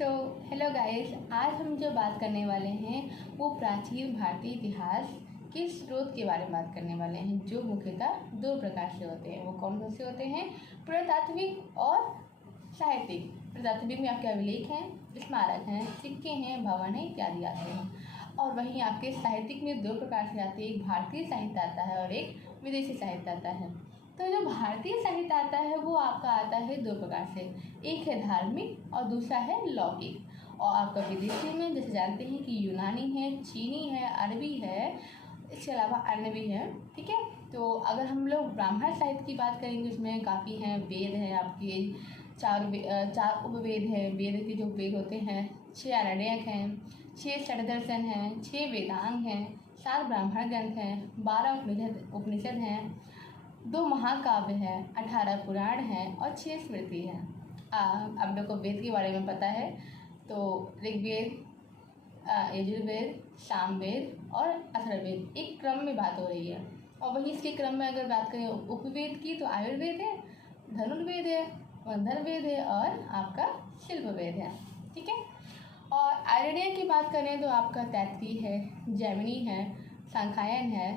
So hello guys, आज हम जो बात करने वाले हैं वो प्राचीन भारतीय इतिहास के स्रोत के बारे में बात करने वाले हैं, जो मुख्यतः दो प्रकार से होते हैं। वो कौन कौन से होते हैं? पुरातात्विक और साहित्यिक। पुरातात्विक में आपके अभिलेख हैं, स्मारक हैं, सिक्के हैं, भवन हैं इत्यादि आते हैं। और वहीं आपके साहित्यिक में दो प्रकार से आते हैं, एक भारतीय साहित्य आता है और एक विदेशी साहित्य आता है। तो जो भारतीय साहित्य आता है वो आपका आता है दो प्रकार से, एक है धार्मिक और दूसरा है लौकिक। और आपका विदेशी में जैसे जानते हैं कि यूनानी है, चीनी है, अरबी है, इसके अलावा अन्य भी है। ठीक है, तो अगर हम लोग ब्राह्मण साहित्य की बात करेंगे उसमें काफ़ी हैं, वेद हैं आपके चार उपवेद हैं। वेद के जो वेद होते हैं 6 आरण्यक हैं, 6 षड्दर्शन हैं, 6 वेदांग हैं, 7 ब्राह्मण ग्रंथ हैं, 12 उपनिषद हैं, 2 महाकाव्य हैं, 18 पुराण हैं और 6 स्मृति हैं। आप लोग को वेद के बारे में पता है तो ऋग्वेद, यजुर्वेद, सामवेद और अथर्ववेद एक क्रम में बात हो रही है। और वहीं इसके क्रम में अगर बात करें उपवेद की तो आयुर्वेद है, धनुर्वेद है, गंधर्ववेद है और आपका शिल्पवेद है। ठीक है, और आयरण्य की बात करें तो आपका तैत्तिरीय है, जैमिनी है, सांख्यायन है,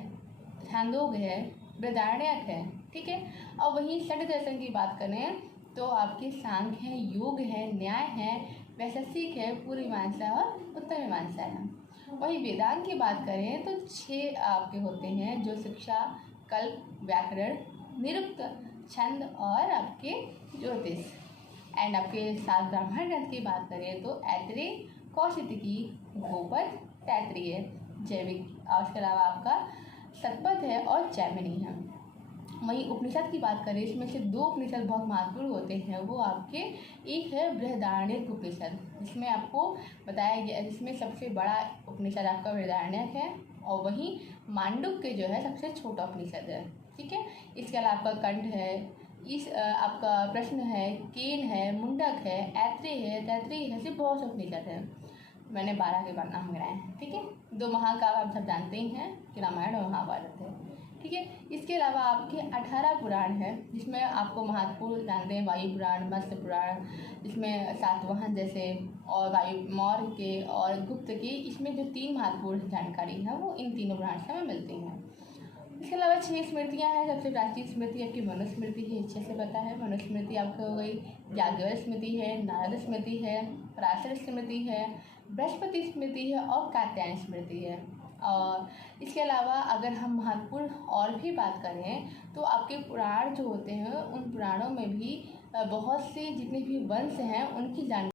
छांदोग्य है, बृहदारण्यक है। ठीक है, और वहीं षड दर्शन की बात करें तो आपके सांख्य है, योग है, न्याय है, वैशेषिक है, पूर्व मीमांसा और उत्तर मीमांसा है। वहीं वेदांत की बात करें तो 6 आपके होते हैं, जो शिक्षा, कल्प, व्याकरण, निरुक्त, छंद और आपके ज्योतिष। एंड आपके 7 ब्राह्मण ग्रंथ की बात करें तो ऐत्रेय, कौशिकी, गोपद, तैत्तिरीय, जैविक और इसके अलावा आपका शतपथ है और जैमिनी है। वहीं उपनिषद की बात करें, इसमें से 2 उपनिषद बहुत महत्वपूर्ण होते हैं। वो आपके एक है बृहदारण्यक उपनिषद, जिसमें आपको बताया गया, जिसमें सबसे बड़ा उपनिषद आपका बृहदारण्यक है और वहीं मांडुक्य जो है सबसे छोटा उपनिषद है। ठीक है, इसके अलावा आपका कंठ है, इस आपका प्रश्न है, केन है, मुंडक है, ऐत्रेय है, तैत्तिरीय है, ऐसे बहुत से उपनिषद है। मैंने 12 के बाद नाम गिनाए हैं। ठीक है, 2 महाकाव्य आप सब जानते ही हैं कि रामायण और महाभारत है। ठीक है, इसके अलावा आपके 18 पुराण है, जिसमें आपको महत्वपूर्ण जानते हैं वायु पुराण, मत्स्य पुराण, जिसमें सातवाहन जैसे और वायु मौर्य के और गुप्त के, इसमें जो 3 महत्वपूर्ण जानकारी है वो इन तीनों पुराण से हमें मिलती हैं। इसके अलावा 6 स्मृतियाँ हैं। सबसे प्राचीन स्मृति आपकी मनुस्मृति है, अच्छे से पता है। मनुस्मृति आपकी हो गई, याज्ञवल्क्य स्मृति है, नारद स्मृति है, पराशर स्मृति है, बृहस्पति स्मृति है और कात्यायन स्मृति है। और इसके अलावा अगर हम महत्वपूर्ण और भी बात करें तो आपके पुराण जो होते हैं उन पुराणों में भी बहुत से जितने भी वंश हैं उनकी जानकारी